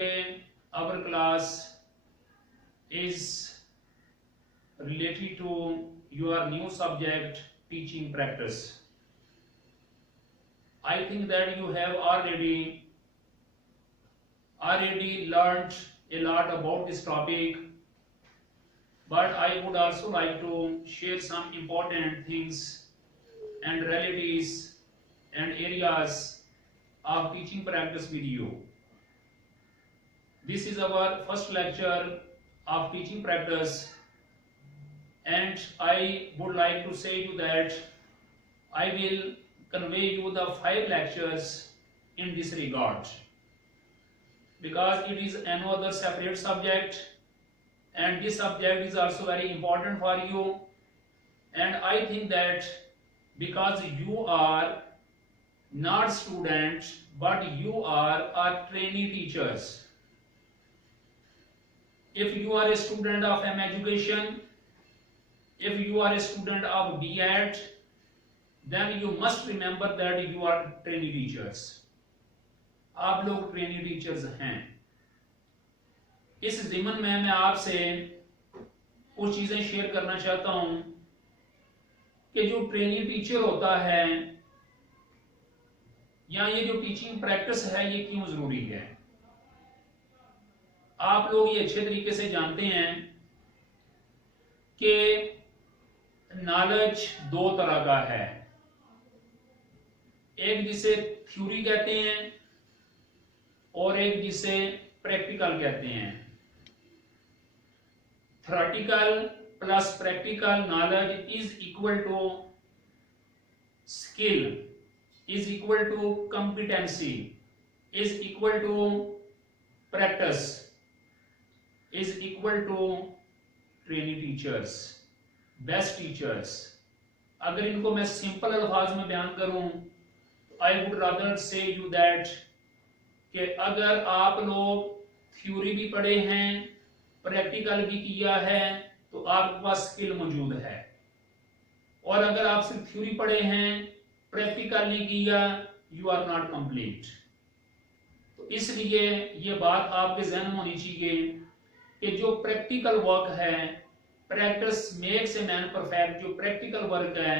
Today our class is related to your new subject teaching practice. I think that you have already learned a lot about this topic, but I would also like to share some important things and realities and areas of teaching practice with you. This is our first lecture of teaching practice, and I would like to say you that I will convey you the 5 lectures in this regard, because it is another separate subject and this subject is also very important for you. And I think that because you are not students but you are a trainee teachers, if you are a student of M education, if you are a student of B.Ed, then you must remember that you are trainee teachers. आप लोग trainee teachers हैं. इस ज़िमन में मैं आपसे कुछ चीजें share करना चाहता हूं कि जो ट्रेनी टीचर होता है या ये जो टीचिंग प्रैक्टिस है ये क्यों जरूरी है. आप लोग ये अच्छे तरीके से जानते हैं कि नॉलेज दो तरह का है. एक जिसे थ्योरी कहते हैं और एक जिसे प्रैक्टिकल कहते हैं. Theoretical plus practical knowledge is equal to skill, is equal to competency, is equal to practice, is equal to trainee teachers, best teachers. अगर इनको मैं सिंपल अल्फाज में बयान करूं, I would rather say you that कि अगर आप लोग थ्योरी भी पढ़े हैं, प्रैक्टिकल भी किया है, तो आपके पास स्किल मौजूद है. और अगर आप सिर्फ थ्योरी पढ़े हैं, प्रैक्टिकल नहीं किया, यू आर नॉट कंप्लीट. तो इसलिए ये बात आपके जहन में होनी चाहिए कि जो प्रैक्टिकल वर्क है, practice makes a man perfect. जो प्रैक्टिकल वर्क है,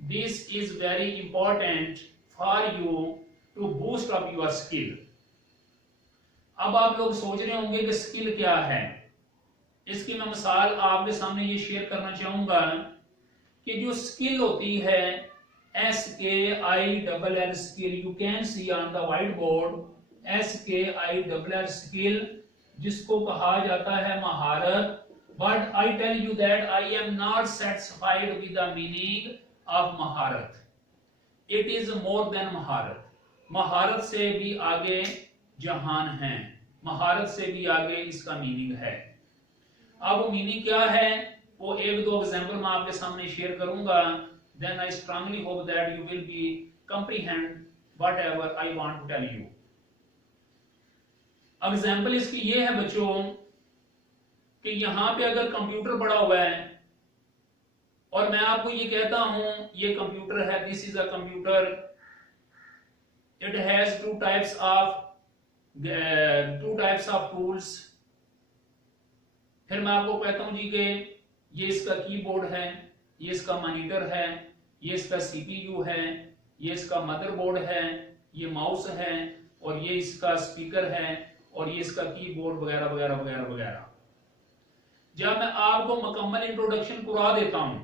this is very important for you to boost up your skill. अब आप लोग सोच रहे होंगे कि स्किल क्या है. इसकी मैं मिसाल आपके सामने ये शेयर करना चाहूंगा कि जो स्किल होती है, SKILL skill, you can see on the whiteboard, SKILL skill, जिसको कहा जाता है महारत. But I tell you that I am not satisfied with the meaning of महारत. इट इज मोर देन महारत. महारत से भी आगे जहान है, महारत से भी आगे इसका मीनिंग है. अब वो मीनिंग क्या है वो एक दो एग्जांपल मैं आपके सामने शेयर करूंगा. Then I strongly hope that you will be comprehend whatever I want to tell you. Example इसकी ये है बच्चों कि यहां पे अगर कंप्यूटर पड़ा हुआ है और मैं आपको ये कहता हूं ये कंप्यूटर है, this is a computer, it has two types of tools. फिर मैं आपको कहता हूं जी कि ये इसका कीबोर्ड है, ये इसका मॉनिटर है, ये इसका सीपीयू है, ये इसका मदरबोर्ड है, ये माउस है और ये इसका स्पीकर है और ये इसका कीबोर्ड वगैरह वगैरह वगैरह वगैरह. जब मैं आपको मुकम्मल इंट्रोडक्शन करा देता हूं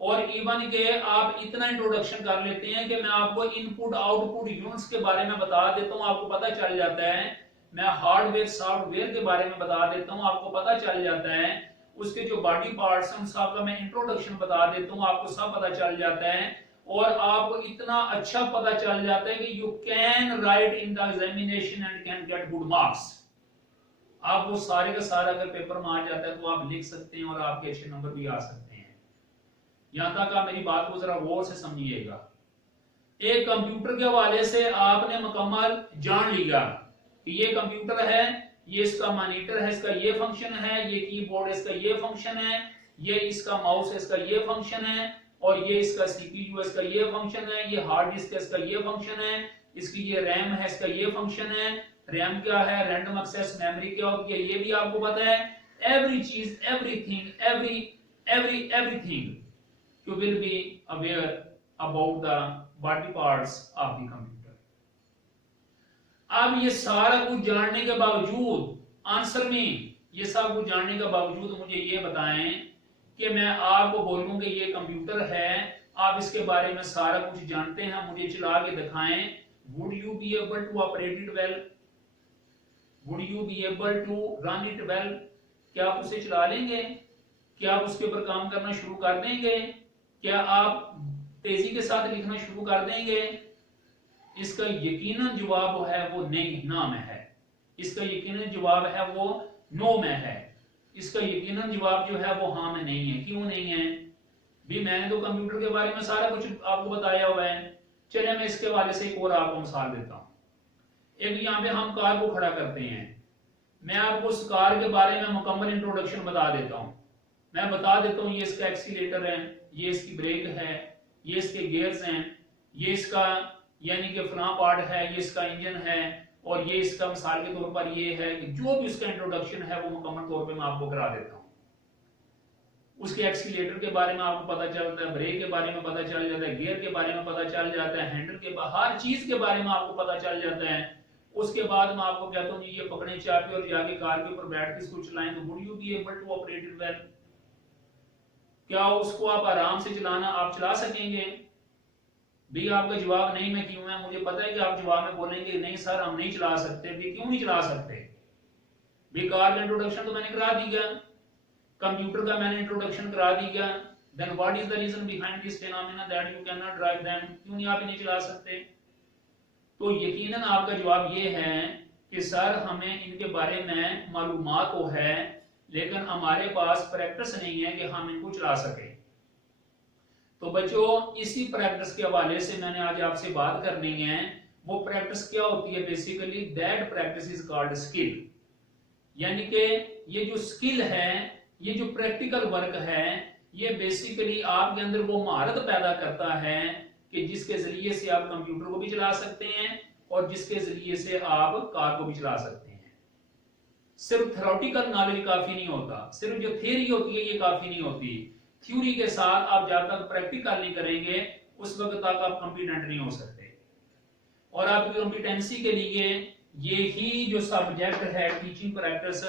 और इवन के आप इतना इंट्रोडक्शन कर लेते हैं कि मैं आपको इनपुट आउटपुट यूनिट्स के बारे में बता देता हूं, आपको पता चल जाता है. मैं हार्डवेयर सॉफ्टवेयर के बारे में बता देता हूं, आपको पता चल जाता है. उसके जो बॉडी पार्ट्स हैं उसका मैं इंट्रोडक्शन बता देता हूं, आपको सब पता चल जाता है. और आपको इतना अच्छा पता चल जाता है कि you can write in the examination and can get good marks. आप वो सारे का सारा अगर पेपर में आ जाता है तो आप लिख सकते हैं और आपके अच्छे नंबर भी आ सकते हैं. यहां तक आप मेरी बात को जरा गौर से समझिएगा. एक कंप्यूटर के हवाले से आपने मुकम्मल जान लिया कि ये कंप्यूटर है, ये इसका मॉनिटर है, इसका ये फंक्शन है, ये कीबोर्ड है, इसका ये फंक्शन है, ये इसका माउस है, इसका ये फंक्शन है, और ये इसका सीपीयू है, इसका ये फंक्शन है, ये हार्ड डिस्क है, इसका ये फंक्शन है, इसकी ये रैम है, इसका ये फंक्शन है, रैम क्या है, रैंडम एक्सेस मेमोरी क्या होती है, ये भी आपको पता है। एवरी चीज, everything you will be aware about the body parts of the computer। अब ये सारा कुछ जानने के बावजूद आंसर में, ये सब कुछ जानने के बावजूद मुझे ये बताएं कि मैं आपको बोलूं कि ये कंप्यूटर है, आप इसके बारे में सारा कुछ जानते हैं, मुझे चला के दिखाएं, would you be able to operate it well? Would you be able to run it well? क्या आप उसे चला लेंगे? क्या आप उसके ऊपर काम करना शुरू कर देंगे? क्या आप तेजी के साथ लिखना शुरू कर देंगे? इसका यकीनन जवाब है वो नहीं, ना में है। इसका यकीनन जवाब है वो नो में है। इसका यकीनन जवाब जो है वो हाँ में नहीं है। क्यों नहीं है भी? मैंने तो कंप्यूटर के बारे में सारा कुछ आपको बताया हुआ है। चलिए मैं इसके वाले से एक और आपको मिसाल देता हूँ। एक यहाँ पे हम कार को खड़ा करते हैं, मैं आपको उस कार के बारे में मुकम्मल इंट्रोडक्शन बता देता हूँ। मैं बता देता हूँ ये इसका एक्सीलेटर है, ये इसकी ब्रेक है, ये इसके गियर्स हैं, ये इसका यानी कि फलां पार्ट है, ये इसका इंजन है, और ये इसका मिसाल के तौर पर ये है कि जो भी उसका इंट्रोडक्शन है वो मुकम्मल तौर पे मैं आपको करा देता हूँ। उसके एक्सीलेटर के बारे में आपको पता चलता है, ब्रेक के बारे में पता चल जाता है, गियर के बारे में पता चल जाता है, हैंडल के हर चीज के बारे में आपको पता चल जाता है। उसके बाद मैं आपको कहता हूँ ये पकड़े चाबी और जाके कार के ऊपर बैठ के इसको चलाएं, तो would you be able to operate it well? क्या उसको आप आराम से चलाना आप चला सकेंगे? भी आपका जवाब नहीं में क्यों है? मुझे पता है कि आप जवाब में बोलेंगे नहीं सर हम नहीं चला सकते। भी क्यों नहीं चला सकते? भी कार का इंट्रोडक्शन तो मैंने करा दिया, कंप्यूटर का मैंने इंट्रोडक्शन करा दिया, then what is the reason behind this phenomena that you can not drive them? क्यों नहीं आप इन्हें चला सकते? तो यकीनन आपका जवाब ये है कि सर हमें इनके बारे में मालूमात तो है लेकिन हमारे पास प्रैक्टिस नहीं है कि हम इनको चला सके। तो बच्चों इसी प्रैक्टिस के हवाले से मैंने आज आपसे बात करनी है। वो प्रैक्टिस क्या होती है? Basically that practice is called skill. यानी कि ये जो स्किल है, ये जो प्रैक्टिकल वर्क है, ये बेसिकली आपके अंदर वो महारत पैदा करता है कि जिसके जरिए से आप कंप्यूटर को भी चला सकते हैं और जिसके जरिए से आप कार को भी चला सकते हैं। सिर्फ थ्योरेटिकल नॉलेज काफी नहीं होता, सिर्फ जो थियरी होती है ये काफी नहीं होती। थ्योरी के साथ आप जब तक प्रैक्टिकल नहीं करेंगे उस वक्त तक आप कॉम्पिटेंट नहीं हो सकते। और आपकी कॉम्पिटेंसी के लिए ये ही जो सब्जेक्ट है टीचिंग प्रैक्टिस,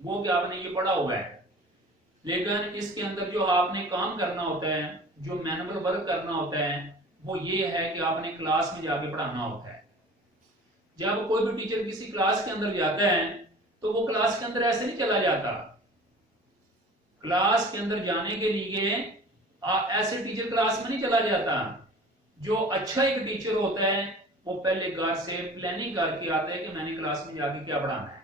वो क्या आपने ये पढ़ा हुआ है, लेकिन इसके अंदर जो आपने काम करना होता है, जो मैनुअल वर्क करना होता है, वो ये है कि आपने क्लास में जाके पढ़ाना होता है। जब कोई भी टीचर किसी क्लास के अंदर जाता है तो वो क्लास के अंदर ऐसे नहीं चला जाता। क्लास के अंदर जाने के लिए ऐसे टीचर क्लास में नहीं चला जाता। जो अच्छा एक टीचर होता है वो पहले घर से प्लानिंग करके आता है कि मैंने क्लास में जाके क्या पढ़ाना है।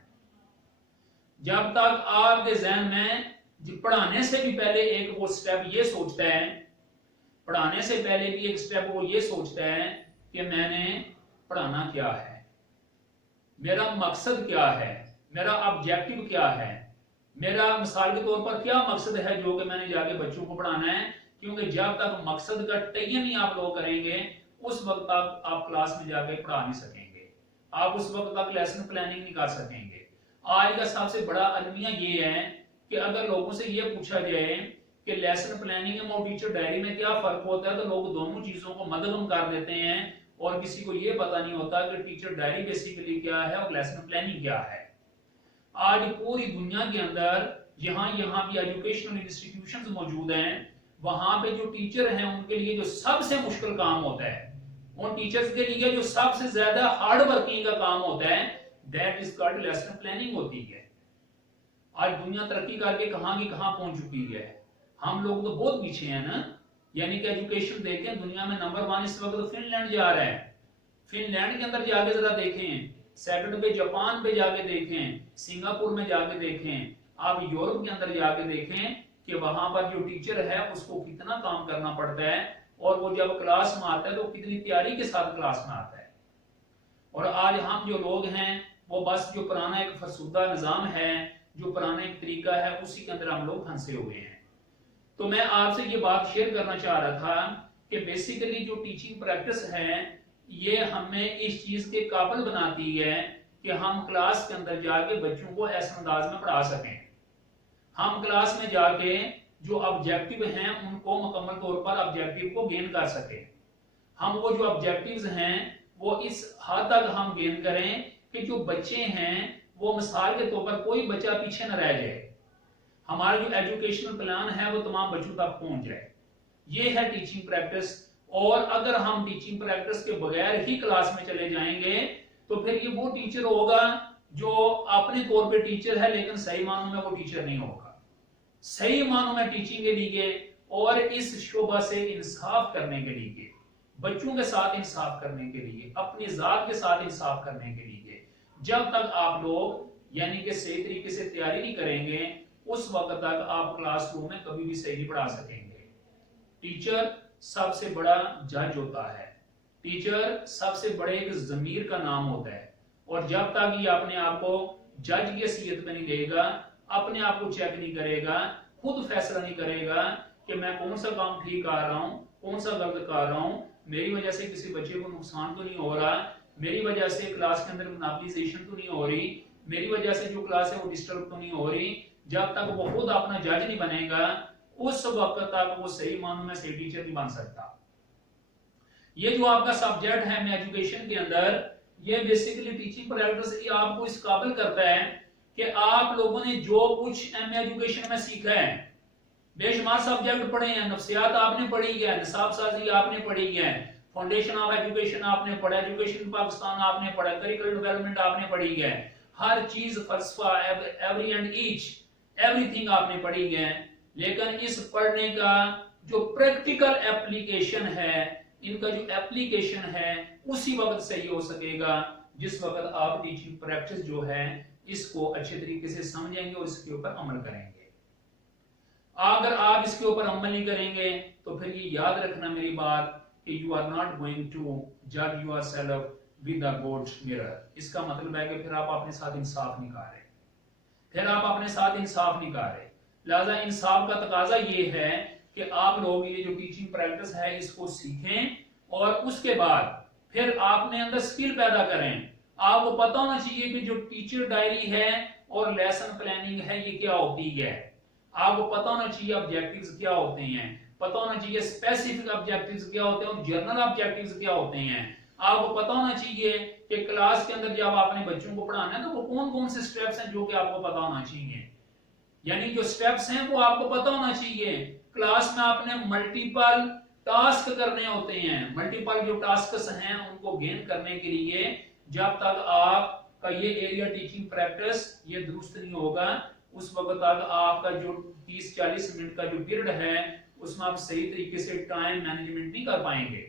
जब तक आपके जहन में पढ़ाने से भी पहले एक वो स्टेप ये सोचता है, पढ़ाने से पहले भी एक स्टेप वो ये सोचता है कि मैंने पढ़ाना क्या है, मेरा मकसद क्या है, मेरा ऑब्जेक्टिव क्या है, मेरा मिसाल के तौर पर क्या मकसद है जो कि मैंने जाके बच्चों को पढ़ाना है। क्योंकि जब तक मकसद का तयन नहीं आप लोग करेंगे उस वक्त तक आप क्लास में जाके पढ़ा नहीं सकेंगे, आप उस वक्त तक लेसन प्लानिंग नहीं कर सकेंगे। आज का सबसे बड़ा अलमिया ये है कि अगर लोगों से ये पूछा जाए कि लेसन प्लानिंग और टीचर डायरी में क्या फर्क होता है, तो लोग दोनों चीजों को मद्देनजर कर देते हैं और किसी को ये पता नहीं होता कि टीचर डायरी बेसिकली क्या है और लेसन प्लानिंग क्या है। आज पूरी दुनिया के अंदर जहां भी एजुकेशनल इंस्टीट्यूशंस मौजूद हैं, वहां पे जो टीचर हैं उनके लिए जो सबसे मुश्किल काम होता है, उन टीचर्स के लिए जो सबसे ज्यादा हार्ड वर्किंग का काम होता है, that is called lesson planning होती है। आज दुनिया तरक्की करके कहां की कहां पहुंच चुकी है, हम लोग तो बहुत पीछे हैं ना। यानी कि एजुकेशन देखें दुनिया में नंबर 1 इस वक्त फिनलैंड जा रहा है। फिनलैंड के अंदर जाके जरा देखें, सेकंड पे जापान पे जाके देखें, सिंगापुर में जाके देखें, आप यूरोप के अंदर जाके देखें कि वहां पर जो टीचर है उसको कितना काम करना पड़ता है और वो जब क्लास में आता है तो कितनी तैयारी के साथ क्लास में आता है। और आज हम जो लोग हैं वो बस जो पुराना एक फरसुदा निजाम है, जो पुराना एक तरीका है, उसी के अंदर हम लोग फंसे हुए हैं। तो मैं आपसे ये बात शेयर करना चाह रहा था कि बेसिकली जो टीचिंग प्रैक्टिस है ये हमें इस चीज के काबिल बनाती है कि हम क्लास के अंदर जाके बच्चों को ऐसे अंदाज में पढ़ा सकें। हम क्लास में जाके जो ऑब्जेक्टिव हैं उनको मुकम्मल तौर पर ऑब्जेक्टिव को गेन कर सके। हम वो जो ऑब्जेक्टिव्स हैं वो इस हद तक हम गेन करें कि जो बच्चे हैं वो मिसाल के तौर पर कोई बच्चा पीछे न रह जाए। हमारा जो एजुकेशनल प्लान है वो तमाम बच्चों तक पहुंच जाए। ये है टीचिंग प्रैक्टिस। और अगर हम टीचिंग प्रैक्टिस के बगैर ही क्लास में चले जाएंगे तो फिर ये वो टीचर होगा जो अपने तौर पे टीचर है लेकिन सही मानों में वो टीचर नहीं होगा। सही मानों में टीचिंग के लिए और इस शोबा से इंसाफ करने के लिए, बच्चों के साथ इंसाफ करने के लिए, अपनी जात के साथ इंसाफ करने के लिए, जब तक आप लोग यानी कि सही तरीके से तैयारी नहीं करेंगे उस वक्त तक आप क्लासरूम में कभी भी सही नहीं पढ़ा सकेंगे। टीचर सबसे बड़ा जज होता है, टीचर सबसे बड़े एक जमीर का नाम होता है। और जब तक ये अपने आप को जज की हैसियत में नहीं लेगा, अपने आप को चेक नहीं करेगा, खुद फैसला नहीं करेगा कि मैं कौन सा काम ठीक कर रहा हूं, कौन सा गलत कर रहा हूं, मेरी वजह से किसी बच्चे को नुकसान तो नहीं हो रहा, मेरी वजह से क्लास के अंदर मोनोपोलाइजेशन तो नहीं हो रही, मेरी वजह से जो क्लास है वो डिस्टर्ब तो नहीं हो रही। जब तक वो खुद अपना जज नहीं बनेगा उस वक्त तक वो सही मानों में सही टीचर नहीं बन सकता। ये जो आपका सब्जेक्ट है एजुकेशन के अंदर, ये बेसिकली टीचिंग प्रैक्टिस आपको इस काबिल करता है कि आप लोगों ने जो कुछ एजुकेशन में सीखा है, बेशुमार सब्जेक्ट पढ़े हैं, नफ्सियात आपने पढ़ी है, निसाब साजी आपने पढ़ी है, फाउंडेशन ऑफ एजुकेशन आपने पढ़ा, एजुकेशन पाकिस्तान आपने पढ़ा, करिकुलर डेवलपमेंट आपने पढ़ी है, हर चीज फलसफा एवरी एंड ईच एवरीथिंग आपने पढ़ी है। लेकिन इस पढ़ने का जो प्रैक्टिकल एप्लीकेशन है, इनका जो एप्लीकेशन है उसी वक्त सही हो सकेगा जिस वक्त आप टीचिंग प्रैक्टिस जो है इसको अच्छे तरीके से समझेंगे और इसके ऊपर अमल करेंगे। अगर आप इसके ऊपर अमल नहीं करेंगे तो फिर ये याद रखना मेरी बात कि you are not going to जज yourself with a good mirror. इसका मतलब है कि फिर आप अपने साथ इंसाफ नहीं कर रहे, फिर आप अपने साथ इंसाफ नहीं कर रहे। लिहाजा इंसाफ का तकाजा ये है कि आप लोग ये जो टीचिंग प्रैक्टिस है इसको सीखें और उसके बाद फिर आपने अंदर स्किल पैदा करें। आपको पता होना चाहिए कि जो टीचर डायरी है और लेसन प्लानिंग है ये क्या होती है। आपको पता होना चाहिए ऑब्जेक्टिव्स क्या होते हैं, पता होना चाहिए स्पेसिफिक ऑब्जेक्टिव्स क्या होते हैं और जर्नल ऑब्जेक्टिव्स क्या होते हैं। आपको पता होना चाहिए कि क्लास के अंदर जब आपने बच्चों को पढ़ाना है तो वो कौन कौन से स्टेप्स हैं जो कि आपको पता होना चाहिए। यानी जो स्टेप्स हैं वो आपको पता होना चाहिए। क्लास में आपने मल्टीपल टास्क करने होते हैं, मल्टीपल जो टास्क्स हैं उनको गेन करने के लिए जब तक आपका ये एरिया टीचिंग प्रैक्टिस ये दुरुस्त नहीं होगा उस वक्त तक आपका जो 30-40 मिनट का जो पीरियड है उसमें आप सही तरीके से टाइम मैनेजमेंट नहीं कर पाएंगे।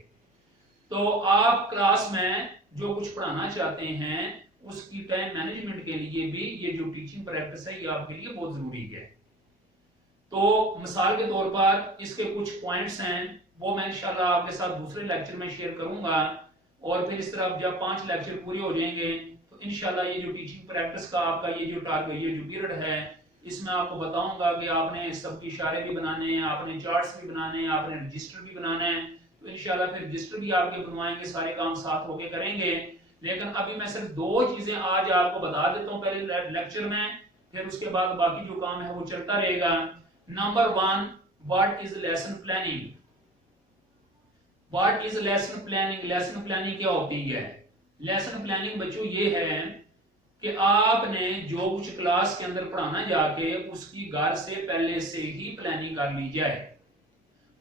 तो आप क्लास में जो कुछ पढ़ाना चाहते हैं उसकी टाइम मैनेजमेंट के लिए भी ये जो टीचिंग प्रैक्टिस है ये आपके लिए बहुत जरूरी है। तो मिसाल के तौर पर इसके कुछ पॉइंट्स हैं वो मैं इंशाल्लाह आपके साथ दूसरे लेक्चर में शेयर करूंगा और फिर इस तरह जब 5 लेक्चर पूरे हो जाएंगे तो इंशाल्लाह ये जो टीचिंग प्रैक्टिस का आपका ये जो टारगेट ये जो पीरियड है इसमें आपको बताऊंगा कि आपने सबकी इशारे भी बनाने हैं, आपने चार्ट्स भी बनाने हैं, आपने रजिस्टर भी बनाना है। तो इंशाल्लाह फिर रजिस्टर भी आपके बनवाएंगे, सारे काम साथ होके करेंगे। लेकिन अभी मैं सिर्फ 2 चीजें आज आपको बता देता हूं पहले लेक्चर में, फिर उसके बाद बाकी जो काम है वो चलता रहेगा। Number 1, what is lesson planning. What is lesson planning. Lesson planning क्या होती है? लेसन प्लानिंग बच्चों ये है कि आपने जो कुछ क्लास के अंदर पढ़ाना जाके उसकी घर से पहले से ही प्लानिंग कर ली जाए।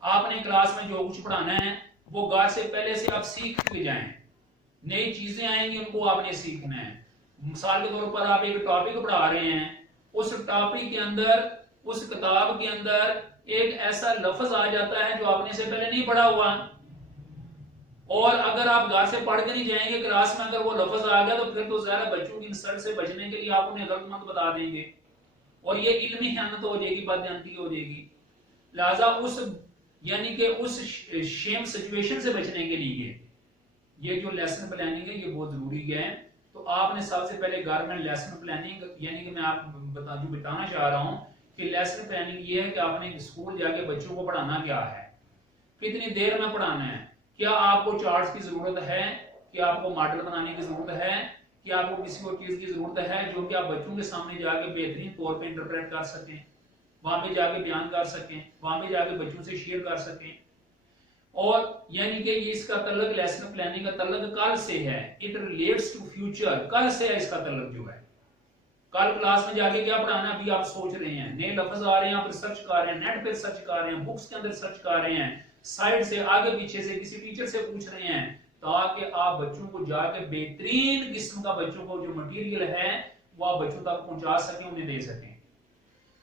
आपने क्लास में जो कुछ पढ़ाना है वो घर से पहले से आप सीख के जाएं, नई चीजें आएंगी उनको आपने सीखना है। मिसाल के तौर पर आप एक टॉपिक पढ़ा रहे हैं, उस टॉपिक के अंदर उस किताब के अंदर एक ऐसा लफ्ज आ जाता है जो आपने से पहले नहीं पढ़ा हुआ, और अगर आप घर से पढ़ के नहीं जाएंगे क्लास में अगर वो लफ्ज आ गया तो फिर तो ज़ाहिर बच्चों की इंसल्ट से बचने के लिए आप उन्हें गलत मत बता देंगे और ये इल्मी खयानत हो जाएगी, बदअंती हो जाएगी। लिहाजा उस यानी कि उस शेम सिचुएशन से बचने के लिए ये जो लेसन प्लानिंग है ये बहुत जरूरी है। तो आपने सबसे पहले घर में लेसन प्लानिंग यानी कि मैं आपको बताना चाह रहा हूँ कि लेसन प्लानिंग ये है कि आपने स्कूल जाके बच्चों को पढ़ाना क्या है, कितनी देर में पढ़ाना है, क्या आपको चार्ट्स की जरूरत है कि आपको मॉडल बनाने की जरूरत है, कि आपको किसी और चीज की जरूरत है जो कि आप बच्चों के सामने जाके बेहतरीन तौर पे इंटरप्रेट कर सकें, वहां पे जाके बयान कर सकें, वहां पे जाके बच्चों से शेयर कर सकें। और यानी कि ये इसका तल्लक लेसन प्लानिंग का तल्लक कल से है, इट रिलेट्स टू फ्यूचर, कल से है इसका तल्लक जो है। कल क्लास में जाके क्या पढ़ाना अभी आप सोच रहे हैं, नए लफ्ज आ रहे हैं, आप रिसर्च कर रहे हैं, नेट पे सर्च कर रहे हैं, बुक्स के अंदर सर्च कर रहे हैं, साइड से आगे पीछे से किसी टीचर से पूछ रहे हैं, ताकि आप बच्चों को जाके बेहतरीन किस्म का बच्चों को जो मटेरियल है वो आप बच्चों तक पहुंचा सकें, उन्हें दे सकें।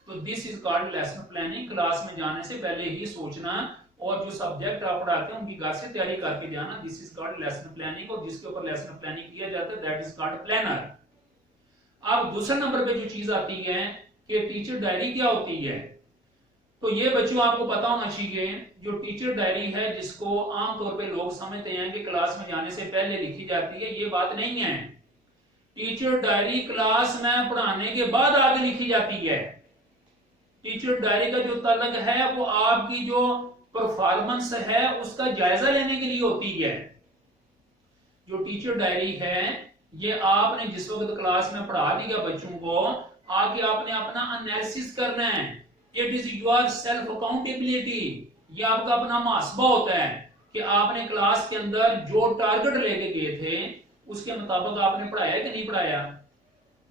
तो this is called lesson planning. Class में जाने से पहले ही सोचना और जो सब्जेक्ट आप पढ़ाते हैं उनकी घर से तैयारी करके जाना, this is called lesson planning. और जिसके ऊपर लेसन प्लानिंग किया जाता है दैट इज कॉल्ड प्लानर। अब दूसरे नंबर पे जो चीज आती है कि टीचर डायरी क्या होती है। तो ये बच्चों आपको पता होना चाहिए, जो टीचर डायरी है जिसको आमतौर पे लोग समझते हैं कि क्लास में जाने से पहले लिखी जाती है, ये बात नहीं है। टीचर डायरी क्लास में पढ़ाने के बाद आगे लिखी जाती है। टीचर डायरी का जो तल्लक है वो आपकी जो परफॉर्मेंस है उसका जायजा लेने के लिए होती है। जो टीचर डायरी है ये आपने जिस वक्त क्लास में पढ़ा दिया बच्चों को, आगे आपने अपना एनालिसिस करना है। It is your self accountability, ये आपका अपना मुहासबा होता है कि आपने क्लास के अंदर जो टारगेट लेके गए थे उसके मुताबिक आपने पढ़ाया कि नहीं पढ़ाया।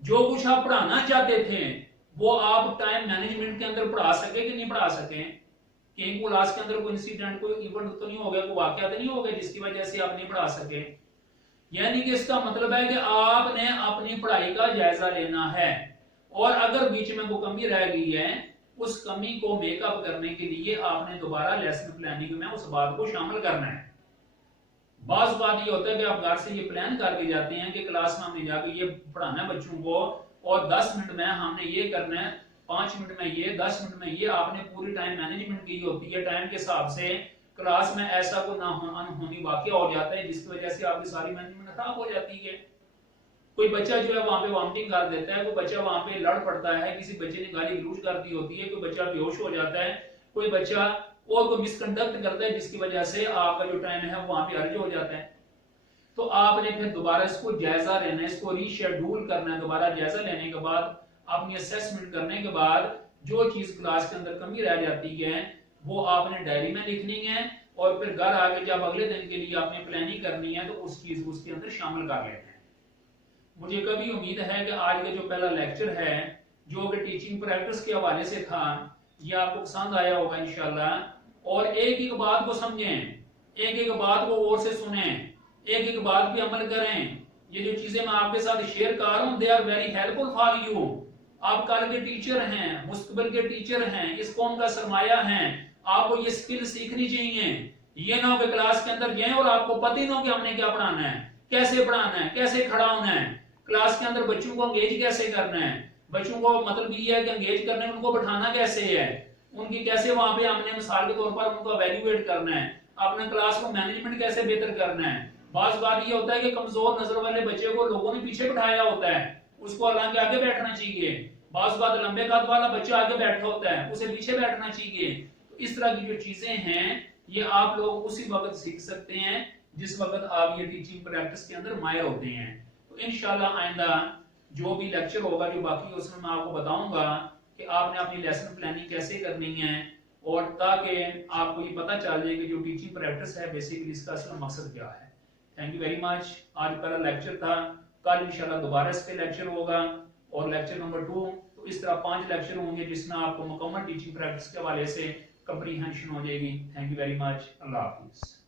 जो कुछ आप पढ़ाना चाहते थे वो आप टाइम मैनेजमेंट के अंदर पढ़ा सके कि नहीं पढ़ा सके। कि क्लास के अंदर कोई इंसिडेंट, कोई इवेंट तो नहीं हो गया, कोई वाकया तो नहीं हो गया जिसकी वजह से आप नहीं पढ़ा सके। यानी कि इसका मतलब है कि आपने अपनी पढ़ाई का जायजा लेना है, और अगर बीच में कोई कमी रह गई है उस कमी को मेकअप करने के लिए आपने दोबारा लेसन प्लानिंग में उस बात को शामिल करना है। बात ये होता है कि आप घर से ये प्लान करके जाते हैं कि क्लास में हमने जाकर ये पढ़ाना है बच्चों को, और 10 मिनट में हमने ये करना है, 5 मिनट में ये, 10 मिनट में ये, आपने पूरी टाइम मैनेजमेंट की होती है। टाइम के हिसाब से क्लास में ऐसा कोई अनहोनी वाकया हो जाता है जिसकी वजह से आपकी सारी मैनेजमेंट खराब हो जाती है। कोई बच्चा जो है वहां पे वॉमिटिंग कर देता है, कोई बच्चा वहां पे लड़ पड़ता है, किसी बच्चे ने गाली गलौज कर दी होती है, कोई बच्चा बेहोश हो जाता है, कोई बच्चा और कोई मिसकंडक्ट करता है जिसकी वजह से आपका जो टाइम है वहां पे अर्ज हो जाता है। तो आपने फिर दोबारा इसको जायजा लेना है, इसको रीशेड्यूल करना है। दोबारा जायजा लेने के बाद अपनी असेसमेंट करने के बाद जो चीज क्लास के अंदर कमी रह जाती है वो आपने डायरी में लिखनी है, और फिर घर आके जब अगले दिन के लिए आपने प्लानिंग करनी है तो उस चीज उसके अंदर शामिल कर लेना है। मुझे कभी उम्मीद है कि आज का जो पहला लेक्चर है जो कि टीचिंग प्रैक्टिस के हवाले से था, ये आपको पसंद आया होगा इंशाल्लाह। और एक एक बात को समझें, एक एक बात को और से सुने, एक एक बात पे अमल करें। ये जो चीजें मैं आपके साथ शेयर कर रहा हूं they are very helpful for you. आप कल के टीचर हैं, मुस्तकबिल के टीचर हैं, इस कौम का सरमाया हैं, आपको ये स्किल सीखनी चाहिए। ये ना हो कि क्लास के अंदर जाएं और आपको पता ही ना हो कि हमने क्या पढ़ाना है, कैसे पढ़ाना है, कैसे खड़ा होना है, क्लास के अंदर बच्चों को एंगेज कैसे करना है। बच्चों को मतलब ये है कि एंगेज करने में उनको बैठाना कैसे है, उनकी कैसे वहां पे हमने मिसाल के तौर पर उनको एवेल्युएट करना है, अपने क्लास को मैनेजमेंट कैसे बेहतर करना है। बात ये होता है कि कमजोर नजर वाले बच्चे को लोगों ने पीछे बिठाया होता है, उसको हालांकि आगे बैठना चाहिए। बात लंबे कद वाला बच्चा आगे बैठा होता है, उसे पीछे बैठना चाहिए। तो इस तरह की जो चीजें हैं ये आप लोग उसी वक्त सीख सकते हैं जिस वक्त आप ये टीचिंग प्रैक्टिस के अंदर माहिर होते हैं। तो इंशाल्लाह आइंदा जो भी लेक्चर होगा जो बाकी उसमें मैं आपको बताऊंगा कि आपने अपनी लेसन प्लानिंग कैसे करनी है, और ताकि आपको ये पता चल जाए कि जो टीचिंग प्रैक्टिस है बेसिकली इसका असल मकसद क्या है। Thank you very much. आज पहला लेक्चर था, कल इंशाल्लाह दोबारा इस पे लेक्चर होगा और लेक्चर नंबर 2। तो इस तरह 5 लेक्चर होंगे जिसमें आपको मुकम्मल टीचिंग प्रैक्टिस के हवाले से कंप्रीहेंशन हो जाएगी। Thank you very much. Allah Hafiz.